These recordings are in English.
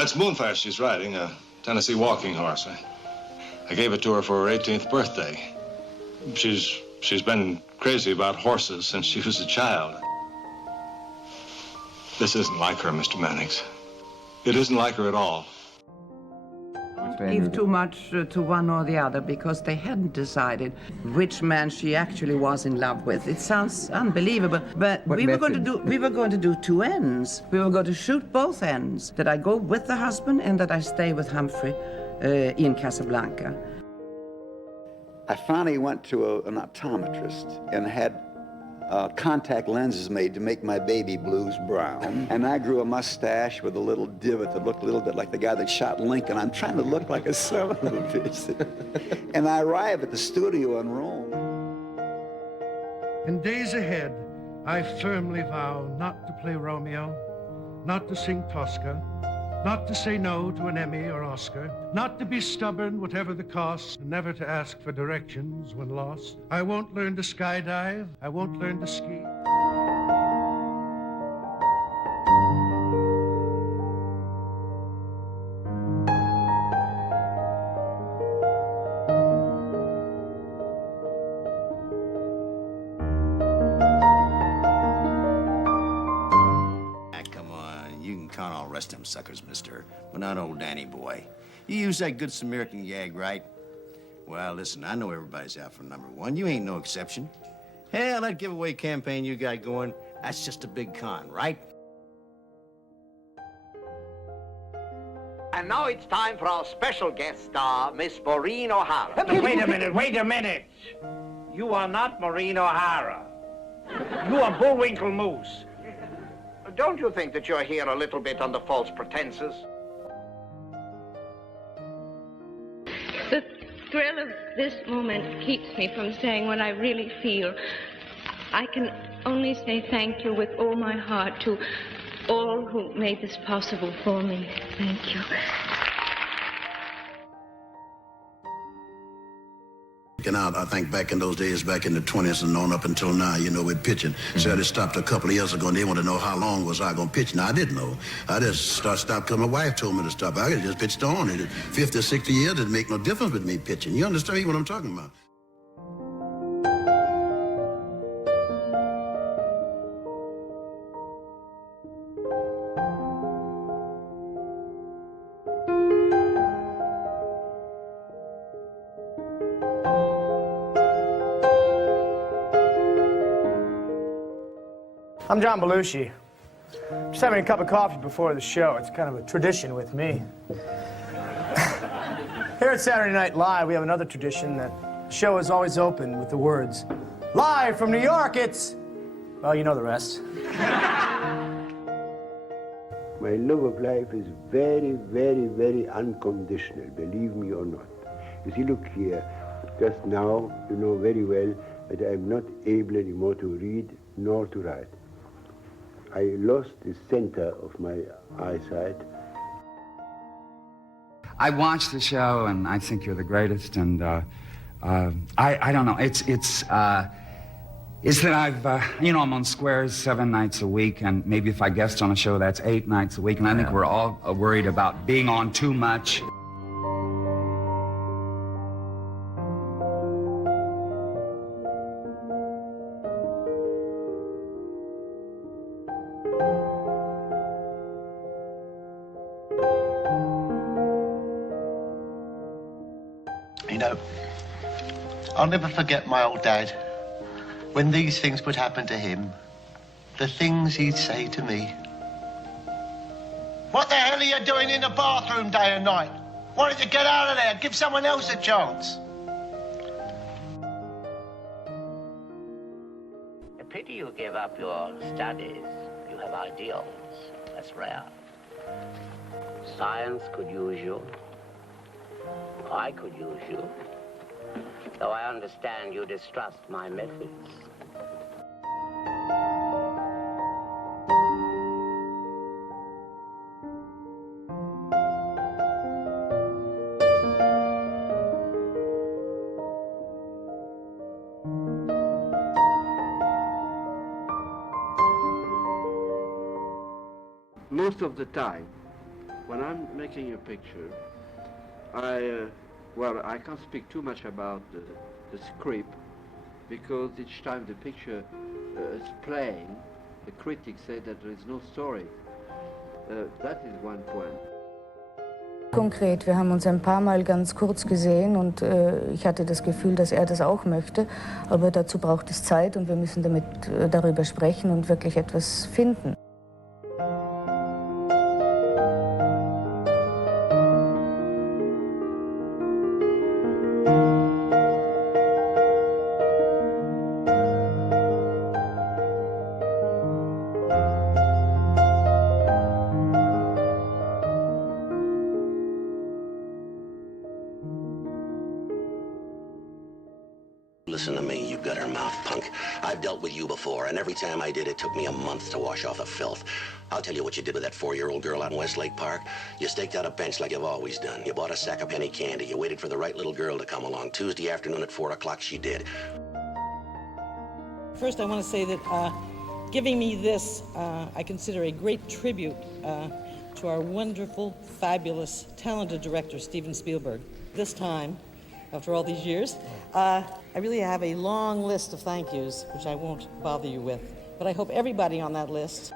That's Moonfire she's riding, a Tennessee walking horse. I gave it to her for her 18th birthday. She's been crazy about horses since she was a child. This isn't like her, Mr. Mannix. It isn't like her at all. Don't give too much to one or the other because they hadn't decided which man she actually was in love with. It sounds unbelievable, but we were going to do two ends. We were going to shoot both ends. That I go with the husband and that I stay with Humphrey in Casablanca. I finally went to an optometrist and had contact lenses made to make my baby blues brown. And I grew a mustache with a little divot that looked a little bit like the guy that shot Lincoln. I'm trying to look like a son of a bitch. And I arrived at the studio in Rome. In days ahead, I firmly vow not to play Romeo, not to sing Tosca, not to say no to an Emmy or Oscar, not to be stubborn whatever the cost, and never to ask for directions when lost. I won't learn to skydive, I won't learn to ski. Count all the rest of them suckers, mister, but not old Danny boy. You use that good Samaritan gag, right? Well, listen, I know everybody's out for number one. You ain't no exception. Hell, that giveaway campaign you got going, that's just a big con, right? And now it's time for our special guest star, Miss Maureen O'Hara. Wait a minute. You are not Maureen O'Hara. You are Bullwinkle Moose. Don't you think that you're here a little bit under false pretenses? The thrill of this moment keeps me from saying what I really feel. I can only say thank you with all my heart to all who made this possible for me. Thank you. And I think back in those days, back in the 20s and on up until now, you know, with pitching. So I just stopped a couple of years ago, and they wanted to know how long was I going to pitch. Now, I didn't know. I just stopped because my wife told me to stop. I could just pitched on. 50 or 60 years didn't make no difference with me pitching. You understand what I'm talking about? I'm John Belushi. Just having a cup of coffee before the show. It's kind of a tradition with me. Here at Saturday Night Live, we have another tradition that the show is always open with the words, "Live from New York, it's..." Well, you know the rest. My love of life is very, very, very unconditional, believe me or not. You see, look here, just now, you know very well that I'm not able anymore to read nor to write. I lost the center of my eyesight. I watched the show, and I think you're the greatest, and I don't know, it's that I've, you know, I'm on Squares 7 nights a week, and maybe if I guest on a show, that's 8 nights a week, and I think we're all worried about being on too much. You know, I'll never forget my old dad. When these things would happen to him, the things he'd say to me. What the hell are you doing in the bathroom day and night? Why don't you get out of there? Give someone else a chance. A pity you gave up your studies. You have ideals. That's rare. Science could use you. I could use you, though I understand you distrust my methods. Most of the time, When I'm making a picture, I can't speak too much about the script, because each time the picture is playing, the critics say that there is no story. That is one point. Konkret, wir haben uns ein paar Mal ganz kurz gesehen und ich hatte das Gefühl, dass er das auch möchte, aber dazu braucht es Zeit und wir müssen darüber sprechen und wirklich etwas finden. Listen to me, you gutter mouth punk. I've dealt with you before, and every time I did, it took me a month to wash off the filth. I'll tell you what you did with that 4-year-old girl out in Westlake Park. You staked out a bench like you've always done. You bought a sack of penny candy. You waited for the right little girl to come along. Tuesday afternoon at 4 o'clock, she did. First, I want to say that giving me this, I consider a great tribute to our wonderful, fabulous, talented director, Steven Spielberg. This time, after all these years, I really have a long list of thank yous, which I won't bother you with. But I hope everybody on that list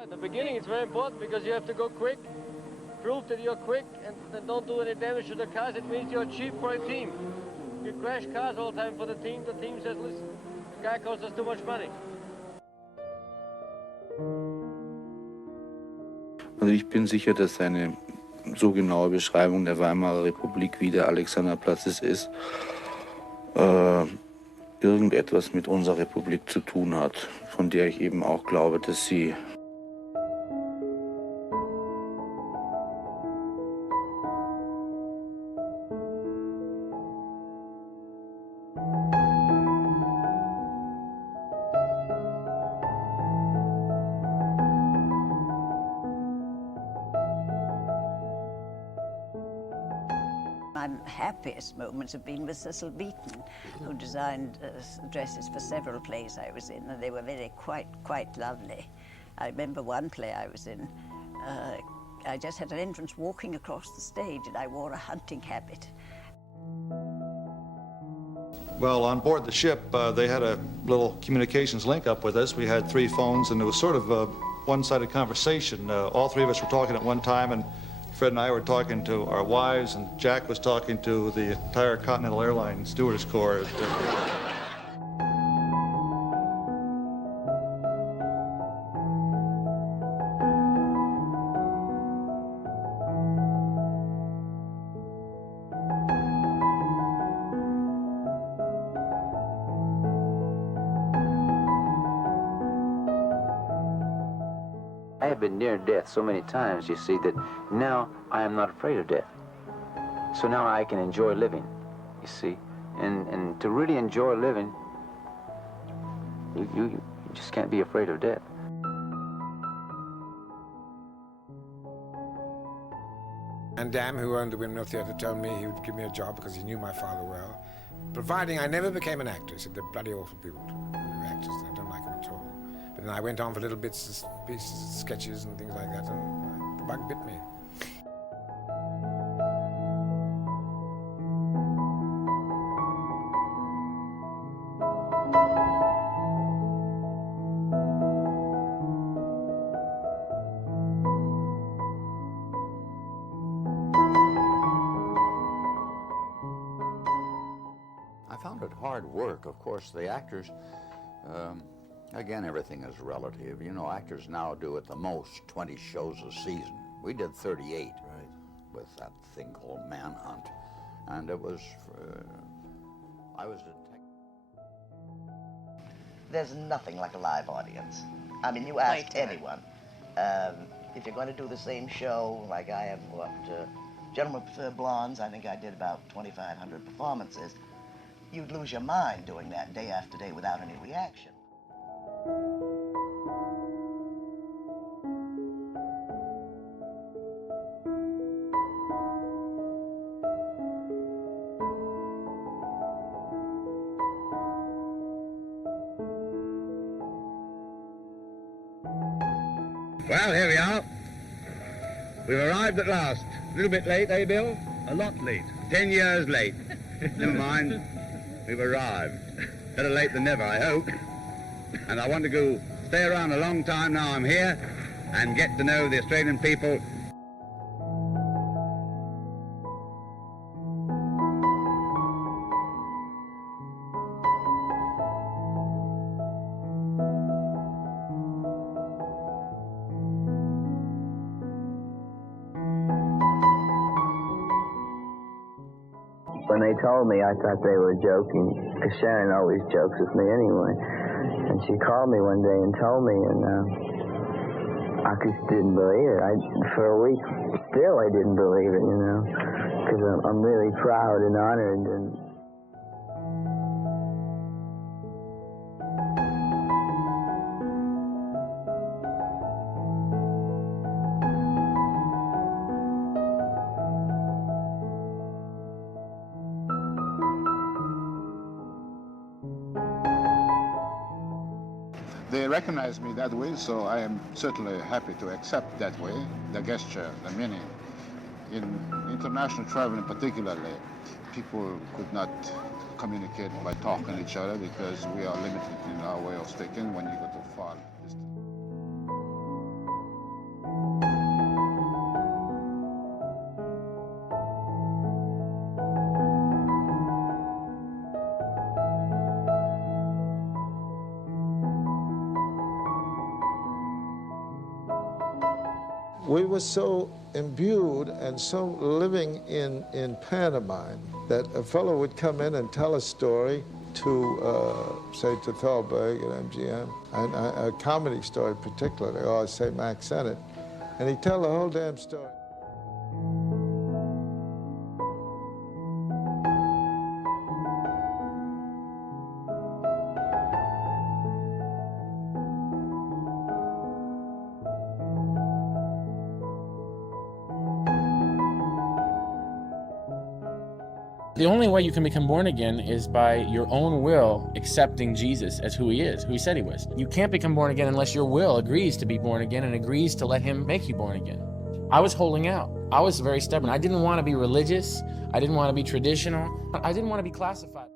At the beginning, it's very important because you have to go quick. Prove that you're quick and then don't do any damage to the cars. It means you're cheap for a team. You crash cars all the time for the team says, listen, the guy costs us too much money. Also ich bin sicher, dass seine so genaue Beschreibung der Weimarer Republik, wie der Alexanderplatz ist, irgendetwas mit unserer Republik zu tun hat, von der ich eben auch glaube, dass sie My happiest moments have been with Cecil Beaton, who designed dresses for several plays I was in, and they were quite lovely. I remember one play I was in, I just had an entrance walking across the stage, and I wore a hunting habit. Well, on board the ship, they had a little communications link up with us. We had 3 phones, and it was sort of a one-sided conversation. All 3 of us were talking at one time, and Fred and I were talking to our wives, and Jack was talking to the entire Continental Airlines Stewardess Corps. I have been near death so many times, you see, that now I am not afraid of death. So now I can enjoy living, you see. And to really enjoy living, you just can't be afraid of death. And Dam, who owned the Windmill Theatre, told me he would give me a job because he knew my father well, providing I never became an actor. He said, they're bloody awful people, actors, I don't like them at all. But then I went on for little bits, pieces, sketches and things like that, and the bug bit me. I found it hard work. Of course, the actors, again, everything is relative. You know, actors now do at the most 20 shows a season. We did 38 with that thing called Manhunt. And it was, I was There's nothing like a live audience. I mean, you ask anyone, if you're going to do the same show, like I have, Gentlemen Prefer Blondes, I think I did about 2,500 performances. You'd lose your mind doing that day after day without any reaction. Well, here we are. We've arrived at last. A little bit late, eh, Bill? A lot late. 10 years late. Never mind. We've arrived. Better late than never, I hope. And I want to go stay around a long time now I'm here and get to know the Australian people. When they told me, I thought they were joking, because Sharon always jokes with me anyway. And she called me one day and told me, and I just didn't believe it. For a week, still I didn't believe it, you know, because I'm really proud and honored. And They recognize me that way, so I am certainly happy to accept that way, the gesture, the meaning. In international traveling particularly, people could not communicate by talking to each other because we are limited in our way of speaking when you go too far. We were so imbued and so living in pantomime that a fellow would come in and tell a story to, say, to Thalberg at MGM, and a comedy story particularly, or say Max Sennett, and he'd tell the whole damn story. The only way you can become born again is by your own will accepting Jesus as who he is, who he said he was. You can't become born again unless your will agrees to be born again and agrees to let him make you born again. I was holding out. I was very stubborn. I didn't want to be religious. I didn't want to be traditional. I didn't want to be classified.